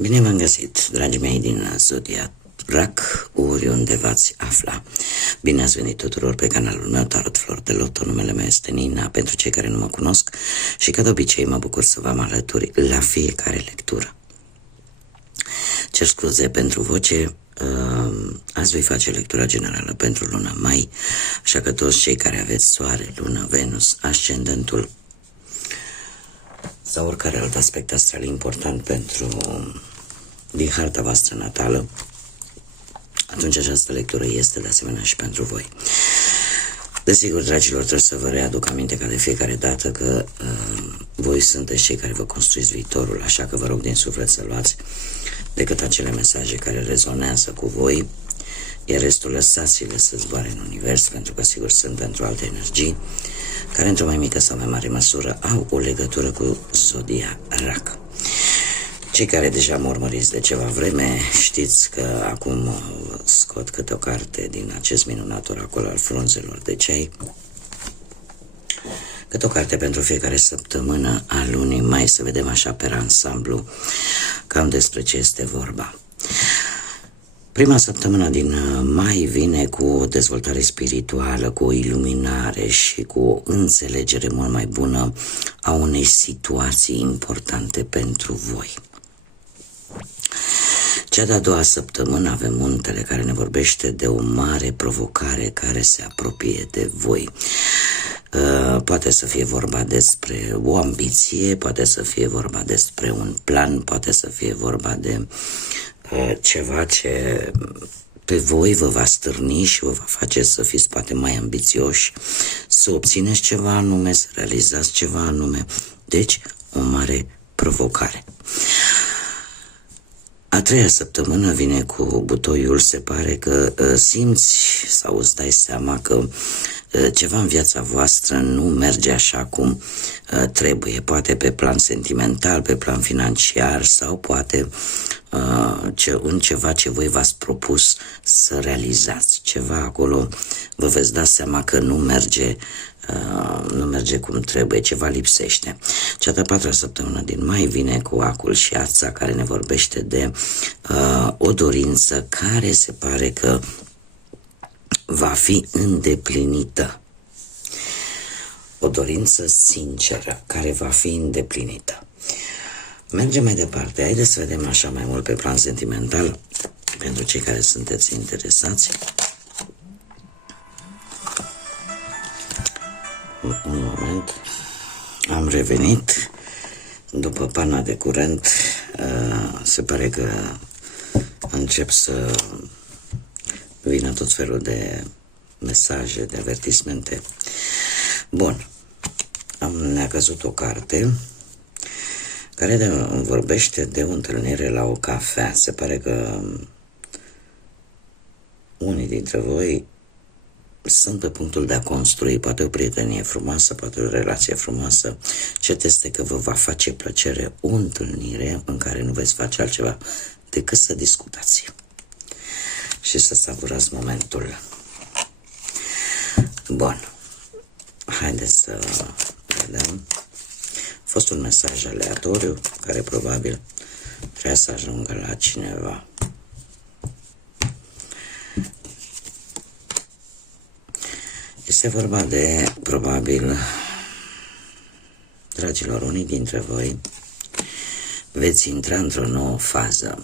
Bine v-am găsit, dragii mei din Zodiac Rac, oriunde v-ați afla. Bine ați venit tuturor pe canalul meu Tarot Flor de Loto. Numele meu este Nina, pentru cei care nu mă cunosc, și ca de obicei mă bucur să vă alături la fiecare lectură. Cer scuze pentru voce, azi voi face lectura generală pentru luna mai, așa că toți cei care aveți soare, lună, Venus, ascendentul sau oricare alt aspect astral important din harta voastră natală, atunci această lectură este de asemenea și pentru voi. Desigur, dragilor, trebuie să vă readuc aminte ca de fiecare dată că voi sunteți cei care vă construiți viitorul, așa că vă rog din suflet să luați decât acele mesaje care rezonează cu voi, iar restul lăsați-le să zboare în univers, pentru că sigur sunt pentru alte energii care într-o mai mică sau mai mare măsură au o legătură cu Zodia Rac. Cei care deja mă urmăriți de ceva vreme știți că acum scot câte o carte din acest minunat oracol al frunzelor de cei, câte o carte pentru fiecare săptămână a lunii mai, să vedem așa pe ansamblu cam despre ce este vorba. Prima săptămână din mai vine cu o dezvoltare spirituală, cu o iluminare și cu o înțelegere mult mai bună a unei situații importante pentru voi. Cea de-a doua săptămână avem Muntele, care ne vorbește de o mare provocare care se apropie de voi. Poate să fie vorba despre o ambiție, poate să fie vorba despre un plan, poate să fie vorba de ceva ce pe voi vă va stârni și vă va face să fiți poate mai ambițioși, să obțineți ceva anume, să realizați ceva anume. Deci, o mare provocare. A treia săptămână vine cu butoiul, se pare că simți sau îți dai seama că ceva în viața voastră nu merge așa cum trebuie, poate pe plan sentimental, pe plan financiar sau poate în ceva ce voi v-ați propus să realizați. Ceva acolo vă veți da seama că nu merge cum trebuie, ceva lipsește. Cea de-a patra săptămână din mai vine cu Acul și Ața, care ne vorbește de o dorință care se pare că va fi îndeplinită. O dorință sinceră care va fi îndeplinită. Mergem mai departe. Haideți să vedem așa mai mult pe plan sentimental pentru cei care sunteți interesați. Un moment. Am revenit după pana de curent. Se pare că încep să vină tot felul de mesaje, de avertismente. Bun. Ne-a căzut o carte care vorbește de o întâlnire la o cafea. Se pare că unii dintre voi sunt pe punctul de a construi poate o prietenie frumoasă, poate o relație frumoasă. Cert este că vă va face plăcere o întâlnire în care nu veți face altceva decât să discutați și să savurați momentul. Bun. Haideți să vedem. A fost un mesaj aleatoriu care probabil vrea să ajungă la cineva. Este vorba de, probabil, dragilor, unii dintre voi veți intra într-o nouă fază.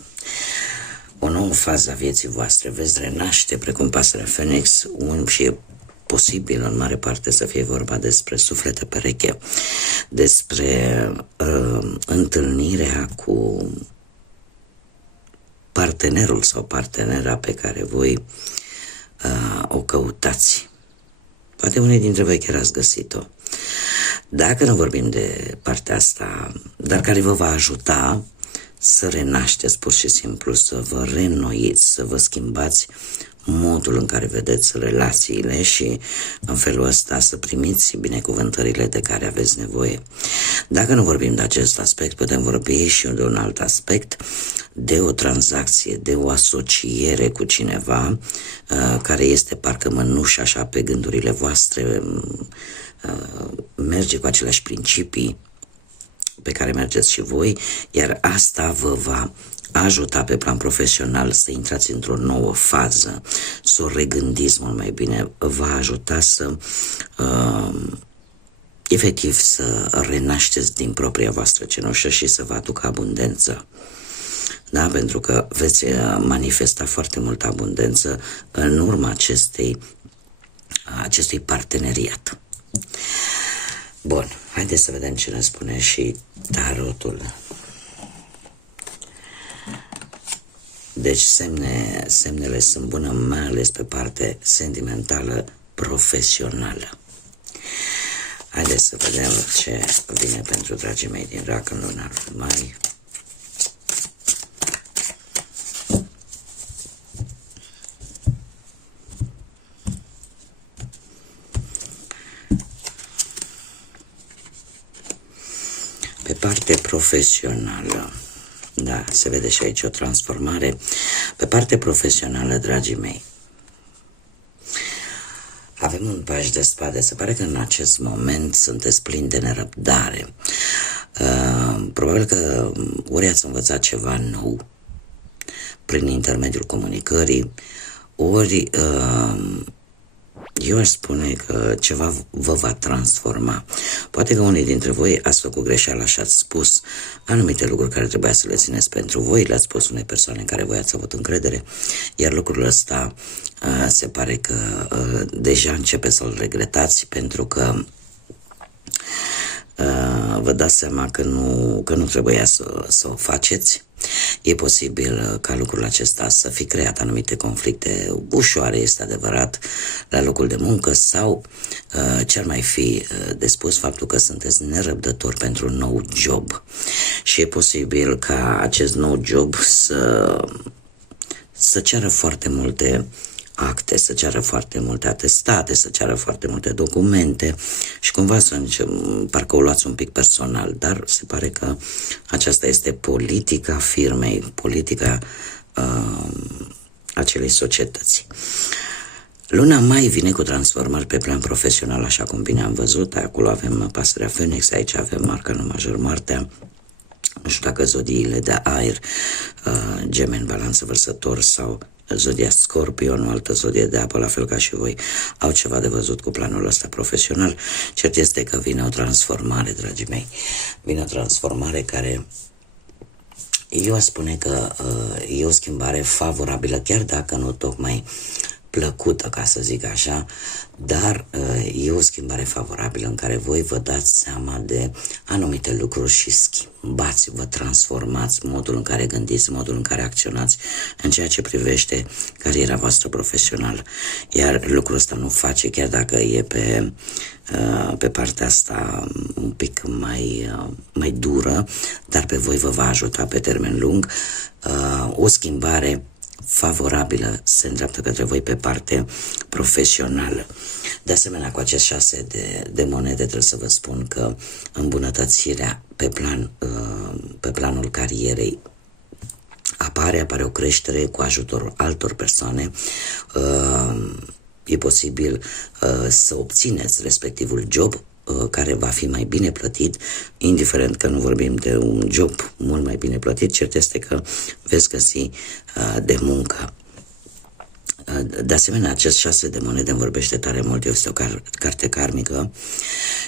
O nouă fază a vieții voastre. Veți renaște precum pasărea Phoenix și e posibil în mare parte să fie vorba despre suflete pereche, despre întâlnirea cu partenerul sau partenera pe care voi o căutați. Poate unii dintre voi chiar ați găsit-o. Dacă nu vorbim de partea asta, dar care vă va ajuta să renașteți pur și simplu, să vă reînnoiți, să vă schimbați modul în care vedeți relațiile și în felul ăsta să primiți binecuvântările de care aveți nevoie. Dacă nu vorbim de acest aspect, putem vorbi și de un alt aspect, de o tranzacție, de o asociere cu cineva care este parcă mănuș așa pe gândurile voastre, merge cu aceleași principii, pe care mergeți și voi, iar asta vă va ajuta pe plan profesional să intrați într-o nouă fază, să o regândiți mult mai bine, va ajuta să efectiv să renașteți din propria voastră cenușă și să vă aducă abundență. Da, pentru că veți manifesta foarte multă abundență în urma acestui parteneriat. Bun, haideți să vedem ce ne spune și tarotul. Deci semnele sunt bune, mai ales pe parte sentimentală, profesională. Haideți să vedem ce vine pentru dragii mei din Rac în luna mai. Pe parte profesională, da, se vede și aici o transformare. Pe parte profesională, dragii mei, avem un paș de spade. Se pare că în acest moment sunteți plini de nerăbdare. Probabil că ori ați învățat ceva nou prin intermediul comunicării, ori eu aș spune că ceva vă va transforma. Poate că unii dintre voi ați făcut greșeala și ați spus anumite lucruri care trebuia să le țineți pentru voi, le-ați spus unei persoane în care voi ați avut încredere, iar lucrul ăsta se pare că deja începe să-l regretați, pentru că vă dați seama că nu trebuia să o faceți. E posibil ca lucrul acesta să fi creat anumite conflicte ușoare, este adevărat, la locul de muncă, sau ce ar mai fi de spus, faptul că sunteți nerăbdători pentru un nou job. Și e posibil ca acest nou job să ceară foarte multe acte, să ceară foarte multe atestate, să ceară foarte multe documente și cumva parcă o luați un pic personal, dar se pare că aceasta este politica firmei, politica acelei societăți. Luna mai vine cu transformări pe plan profesional, așa cum bine am văzut. Acolo avem pasărea Phoenix, aici avem arcanul major Moartea. Nu știu dacă zodiile de aer, Gemeni, Balanță, Vărsător sau zodia Scorpion, o altă zodie de apă, la fel ca și voi, au ceva de văzut cu planul ăsta profesional. Cert este că vine o transformare, dragii mei. Vine o transformare care eu aș spune că e o schimbare favorabilă, chiar dacă nu tocmai plăcută, ca să zic așa, dar e o schimbare favorabilă în care voi vă dați seama de anumite lucruri și schimbați, vă transformați modul în care gândiți, modul în care acționați în ceea ce privește cariera voastră profesională. Iar lucrul ăsta nu face, chiar dacă e pe partea asta un pic mai dură, dar pe voi vă va ajuta pe termen lung. O schimbare favorabilă se îndreaptă către voi pe parte profesională. De asemenea, cu acest 6 de monede trebuie să vă spun că îmbunătățirea pe planul carierei apare o creștere cu ajutorul altor persoane. E posibil să obțineți respectivul job care va fi mai bine plătit, indiferent că nu vorbim de un job mult mai bine plătit, cert este că veți găsi de muncă. De asemenea, acest 6 de monede îmi vorbește tare mult, este o carte karmică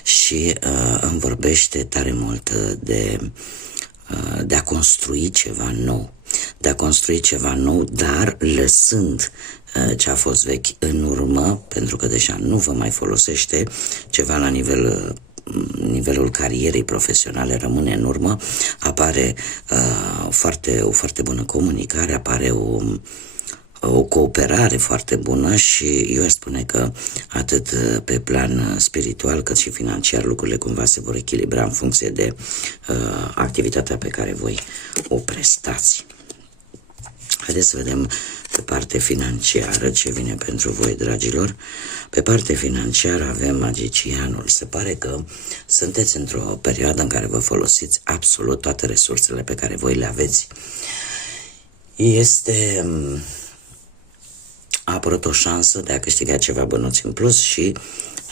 și îmi vorbește tare mult de a construi ceva nou. De a construi ceva nou, dar lăsând ce a fost vechi în urmă, pentru că deja nu vă mai folosește, ceva la nivelul carierei profesionale rămâne în urmă, apare o foarte bună comunicare, apare o cooperare foarte bună și eu aș spune că atât pe plan spiritual cât și financiar lucrurile cumva se vor echilibra în funcție de activitatea pe care voi o prestați. Haideți să vedem pe partea financiară ce vine pentru voi, dragilor. Pe partea financiară avem magicianul. Se pare că sunteți într-o perioadă în care vă folosiți absolut toate resursele pe care voi le aveți. A apărut o șansă de a câștiga ceva bănuți în plus și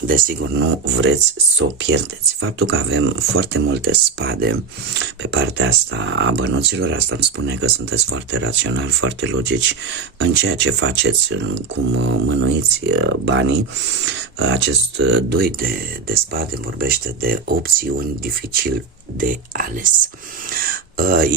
desigur nu vreți să o pierdeți. Faptul că avem foarte multe spade pe partea asta a bănuților, asta îmi spune că sunteți foarte raționali, foarte logici în ceea ce faceți, cum mânuiți banii. Acest doi de spade vorbește de opțiuni dificil de ales.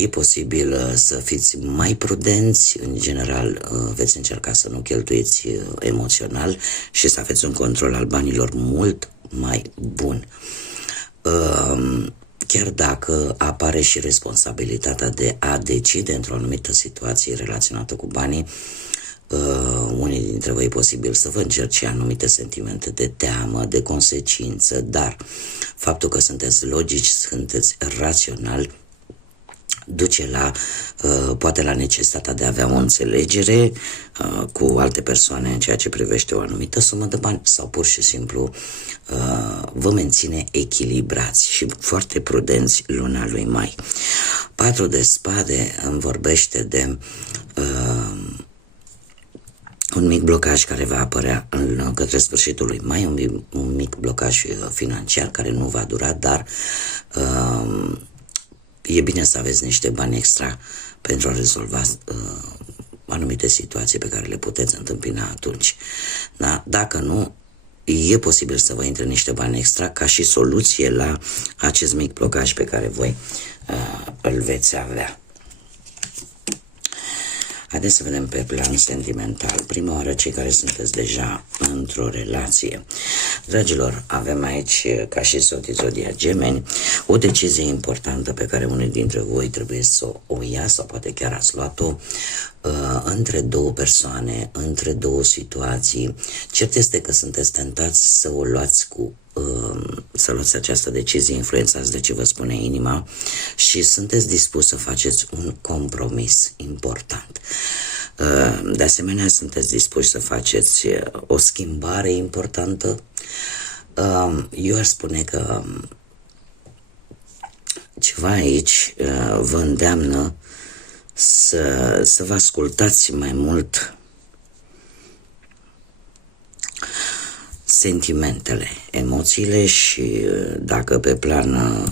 E posibil să fiți mai prudenți, în general veți încerca să nu cheltuiți emoțional și să aveți un control al banilor mult mai bun. Chiar dacă apare și responsabilitatea de a decide într-o anumită situație relaționată cu banii, unii dintre voi e posibil să vă încerce anumite sentimente de teamă, de consecință, dar faptul că sunteți logici, sunteți raționali, duce la, poate la necesitatea de a avea o înțelegere cu alte persoane în ceea ce privește o anumită sumă de bani sau pur și simplu vă menține echilibrați și foarte prudenți luna lui mai. 4 de spade îmi vorbește de un mic blocaj care va apărea către sfârșitul lui mai, un mic blocaj financiar care nu va dura, dar e bine să aveți niște bani extra pentru a rezolva anumite situații pe care le puteți întâmpina atunci. Da? Dacă nu, e posibil să vă intre niște bani extra ca și soluție la acest mic blocaj pe care voi îl veți avea. Haideți să vedem pe plan sentimental. Prima oară, cei care sunteți deja într-o relație. Dragilor, avem aici, ca și soții zodia Gemeni, o decizie importantă pe care unii dintre voi trebuie să o ia, sau poate chiar ați luat-o, între două persoane, între două situații. Cert este că sunteți tentați să o luați să luați această decizie, influențați de ce vă spune inima și sunteți dispus să faceți un compromis important. De asemenea, sunteți dispuși să faceți o schimbare importantă. Eu aș spune că ceva aici vă îndeamnă să vă ascultați mai mult sentimentele, emoțiile și dacă pe plan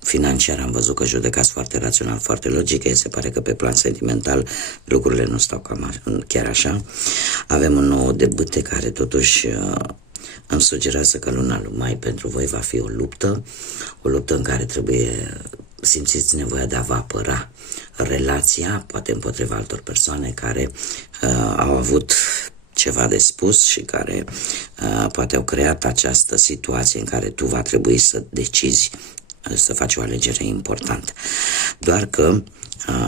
financiar am văzut că judecați foarte rațional, foarte logic, se pare că pe plan sentimental lucrurile nu stau chiar așa. Avem un nou de bâte care totuși îmi sugerează că luna lui mai pentru voi va fi o luptă în care simțiți nevoia de a vă apăra relația, poate împotriva altor persoane care au avut ceva de spus și care poate au creat această situație în care tu va trebui să decizi să faci o alegere importantă. Doar că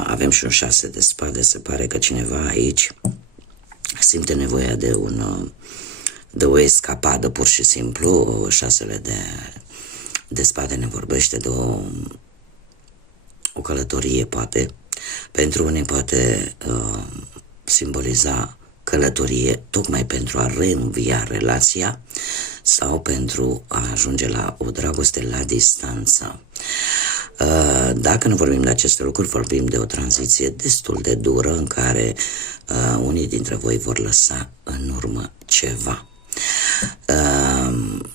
avem și un 6 de spade, se pare că cineva aici simte nevoia de o escapadă, pur și simplu. 6 de spade ne vorbește de o călătorie, poate. Pentru unii poate simboliza călătorie tocmai pentru a reînvia relația sau pentru a ajunge la o dragoste la distanță. Dacă nu vorbim de aceste lucruri, vorbim de o tranziție destul de dură în care unii dintre voi vor lăsa în urmă ceva.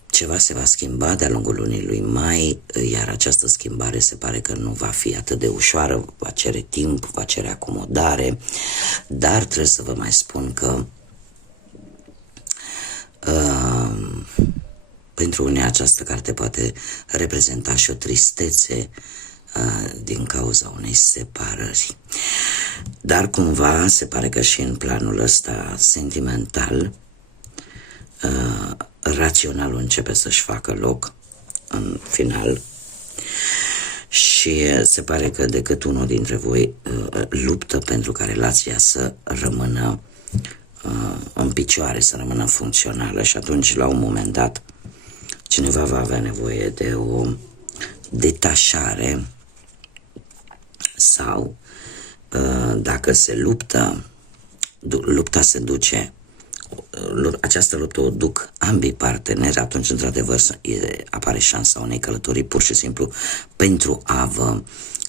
Ceva se va schimba de-a lungul lunii lui mai, iar această schimbare se pare că nu va fi atât de ușoară, va cere timp, va cere acomodare, dar trebuie să vă mai spun că pentru unii această carte poate reprezenta și o tristețe din cauza unei separări. Dar cumva se pare că și în planul ăsta sentimental raționalul începe să-și facă loc în final și se pare că decât unul dintre voi luptă pentru ca relația să rămână în picioare, să rămână funcțională și atunci la un moment dat cineva va avea nevoie de o detașare sau dacă se lupta se duce, această luptă o duc ambii parteneri, atunci într-adevăr apare șansa unei călătorii pur și simplu pentru a vă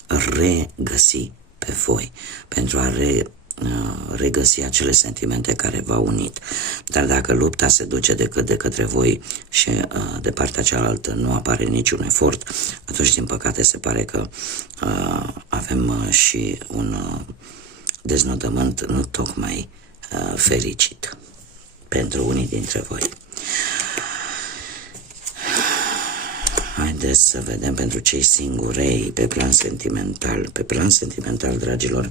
regăsi pe voi, pentru a regăsi acele sentimente care v-au unit. Dar dacă lupta se duce decât de către voi și de partea cealaltă nu apare niciun efort, atunci, din păcate, se pare că avem și un deznodământ nu tocmai fericit pentru unii dintre voi. Haideți să vedem pentru cei singurei pe plan sentimental. Pe plan sentimental, dragilor,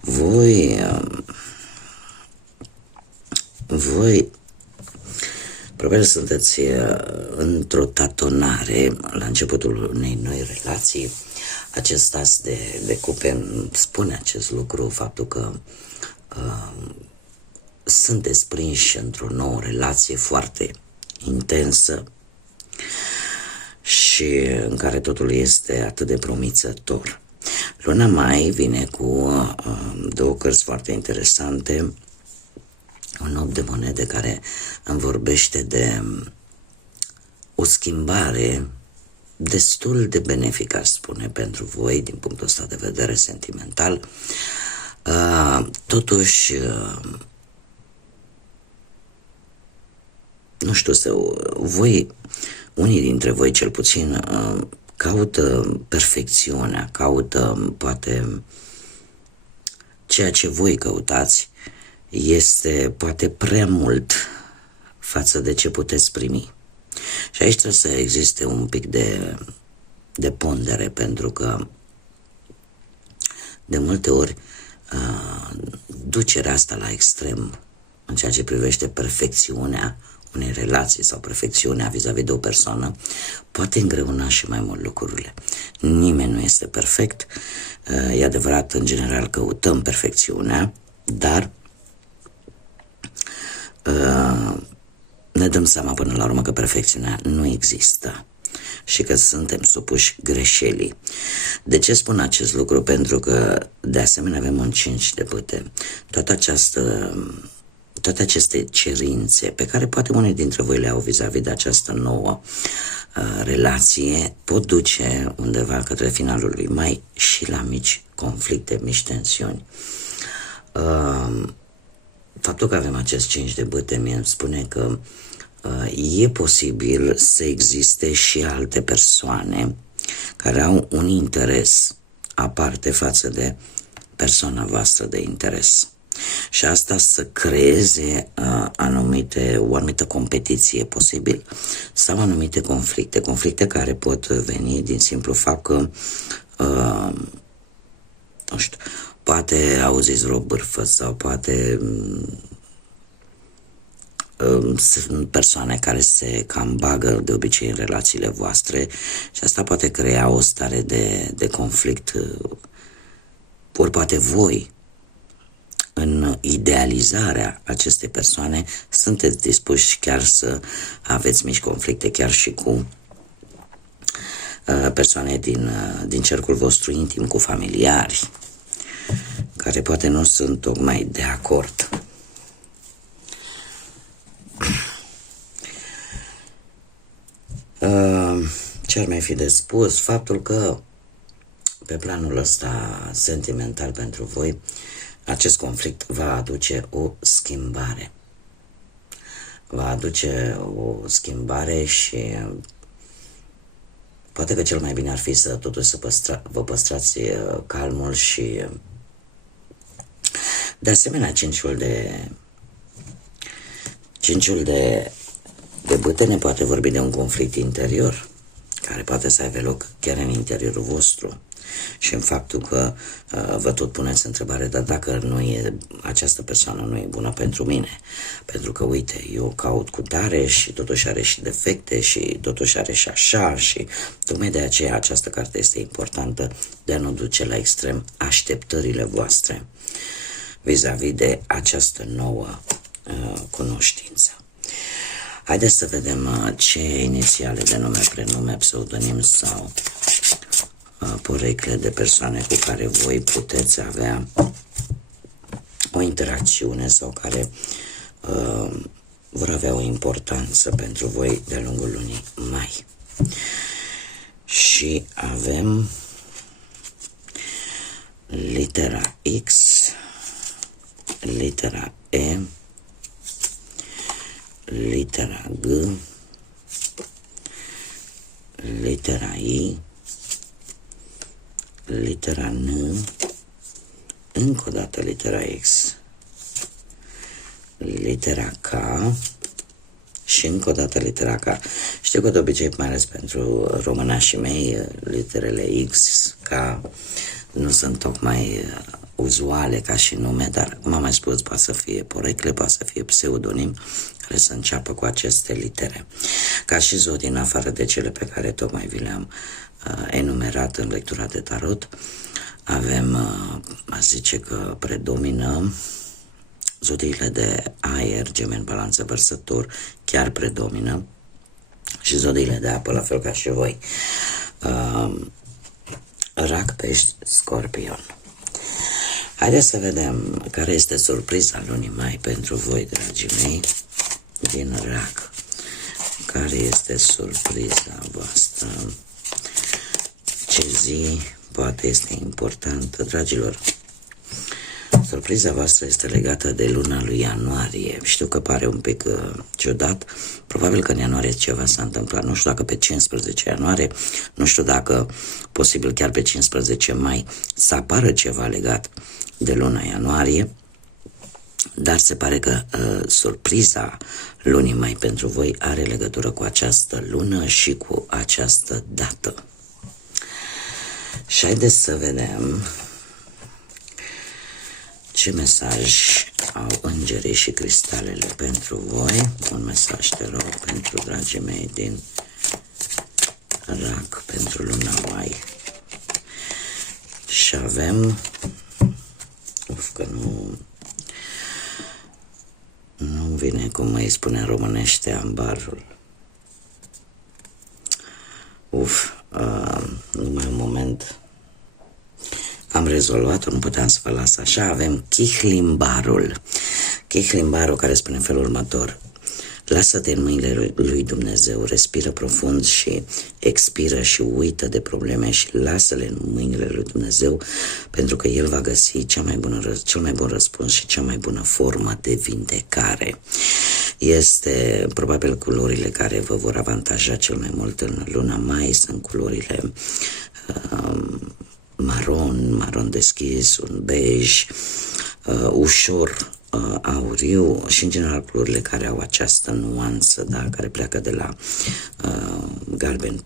voi probabil sunteți într-o tatonare la începutul unei noi relații. Acest as de cupe spune acest lucru, faptul că sunteți prinși într-o nouă relație foarte intensă și în care totul este atât de promițător. Luna Mai vine cu două cărți foarte interesante. Un 8 de monede care îmi vorbește de o schimbare destul de benefică, aș spune, pentru voi din punctul ăsta de vedere sentimental. Totuși, nu știu, unii dintre voi cel puțin caută perfecțiunea, caută poate ceea ce voi căutați este poate prea mult față de ce puteți primi. Și aici trebuie să existe un pic de pondere, pentru că de multe ori ducerea asta la extrem în ceea ce privește perfecțiunea unei relații sau perfecțiunea vis-a-vis de o persoană poate îngreuna și mai mult lucrurile. Nimeni nu este perfect, e adevărat, în general căutăm perfecțiunea, dar ne dăm seama până la urmă că perfecțiunea nu există și că suntem supuși greșelii. De ce spun acest lucru? Pentru că de asemenea avem un 5 de bâte. Toate aceste cerințe pe care poate unii dintre voi le au vis-a-vis de această nouă relație pot duce undeva către finalul lui mai și la mici conflicte, mici tensiuni. Faptul că avem acest 5 de bâte mie îmi spune că e posibil să existe și alte persoane care au un interes aparte față de persoana voastră de interes. Și asta să creeze o anumită competiție posibil sau anumite conflicte care pot veni din simplu fapt că nu știu, poate auziți vreo bârfă sau poate sunt persoane care se cam bagă de obicei în relațiile voastre și asta poate crea o stare de conflict. Ori poate voi, în idealizarea acestei persoane, sunteți dispuși chiar să aveți mici conflicte, chiar și cu persoane din cercul vostru intim, cu familiari, care poate nu sunt tocmai de acord. Ce ar mai fi de spus? Faptul că pe planul ăsta sentimental pentru voi, acest conflict va aduce o schimbare. Va aduce o schimbare și poate că cel mai bine ar fi să totuși vă păstrați calmul și de asemenea cinciul de bâte ne poate vorbi de un conflict interior care poate să aibă loc chiar în interiorul vostru și în faptul că vă tot puneți întrebare, dar dacă această persoană nu e bună pentru mine, pentru că uite, eu caut cu tare și totuși are și defecte și totuși are și așa, și tocmai de aceea această carte este importantă, de a nu duce la extrem așteptările voastre vis-a-vis de această nouă cunoștință. Haideți să vedem ce inițiale de nume, prenume, pseudonim sau porecle de persoane cu care voi puteți avea o interacțiune sau care vor avea o importanță pentru voi de-a lungul lunii mai. Și avem litera X, litera E, litera G, litera I, litera N, încă o dată litera X, litera K și încă o dată litera K. Știu că de obicei, mai ales pentru românașii mei, literele X, K nu sunt tocmai uzuale ca și nume, dar, cum am mai spus, poate să fie porecle, poate să fie pseudonim care să înceapă cu aceste litere. Ca și zodii, în afară de cele pe care tocmai vi le-am enumerat în lectura de tarot, avem, aș zice că predomină zodiile de aer, Gemeni, Balanță, Vărsător, chiar predomină, și zodiile de apă, la fel ca și voi, Rac, Pești, Scorpion. Haideți să vedem care este surpriza lunii mai pentru voi, dragii mei, din Rac. Care este surpriza voastră? Ce zi poate este importantă, dragilor? Surpriza voastră este legată de luna lui ianuarie. Știu că pare un pic ciudat. Probabil că în ianuarie ceva s-a întâmplat. Nu știu dacă pe 15 ianuarie, nu știu dacă posibil chiar pe 15 mai să apară ceva legat de luna ianuarie, dar se pare că surpriza lunii mai pentru voi are legătură cu această lună și cu această dată. Și haideți să vedem ce mesaj au îngerii și cristalele pentru voi. Un mesaj, te rog, pentru dragii mei din Rac, pentru luna mai. Și avem, că nu vine cum îi spune în românește, ambarul. Numai un moment. Am rezolvat-o, nu puteam să vă las așa. Avem Chihlimbarul. Chihlimbarul, care spune în felul următor: lasă-te în mâinile lui Dumnezeu, respiră profund și expiră și uită de probleme și lasă-le în mâinile lui Dumnezeu, pentru că El va găsi cel mai bun răspuns și cea mai bună formă de vindecare. Este probabil culorile care vă vor avantaja cel mai mult în luna mai, sunt culorile maron deschis, un bej, ușor auriu și în general culorile care au această nuanță, da, care pleacă de la galben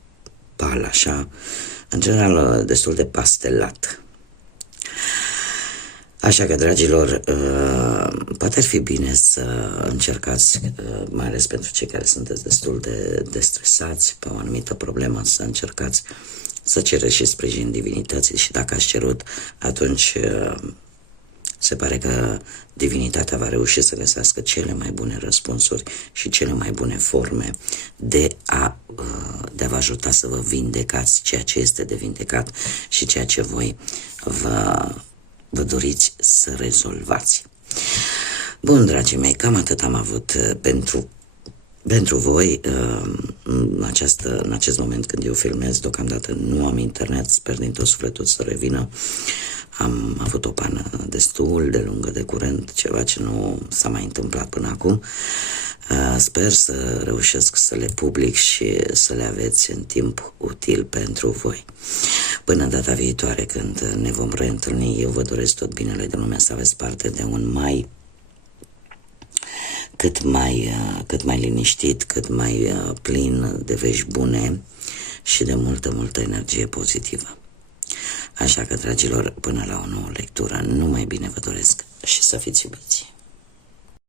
pal, așa, în general destul de pastelat. Așa că, dragilor, poate ar fi bine să încercați, mai ales pentru cei care sunteți destul de stresați pe o anumită problemă, să încercați să cereți și sprijin divinității, și dacă ați cerut, atunci se pare că divinitatea va reuși să găsească cele mai bune răspunsuri și cele mai bune forme de a vă ajuta să vă vindecați ceea ce este de vindecat și ceea ce voi vă doriți să rezolvați. Bun, dragii mei, cam atât am avut pentru voi în acest moment când eu filmez. Deocamdată nu am internet, sper din tot sufletul să revină. Am avut o pană destul de lungă de curent, ceva ce nu s-a mai întâmplat până acum. Sper să reușesc să le public și să le aveți în timp util pentru voi. Până data viitoare, când ne vom reîntâlni, eu vă doresc tot binele de lumea, să aveți parte de un mai cât mai liniștit, cât mai plin de vești bune și de multă energie pozitivă. Așa că, dragilor, până la o nouă lectură, numai bine vă doresc și să fiți iubiți.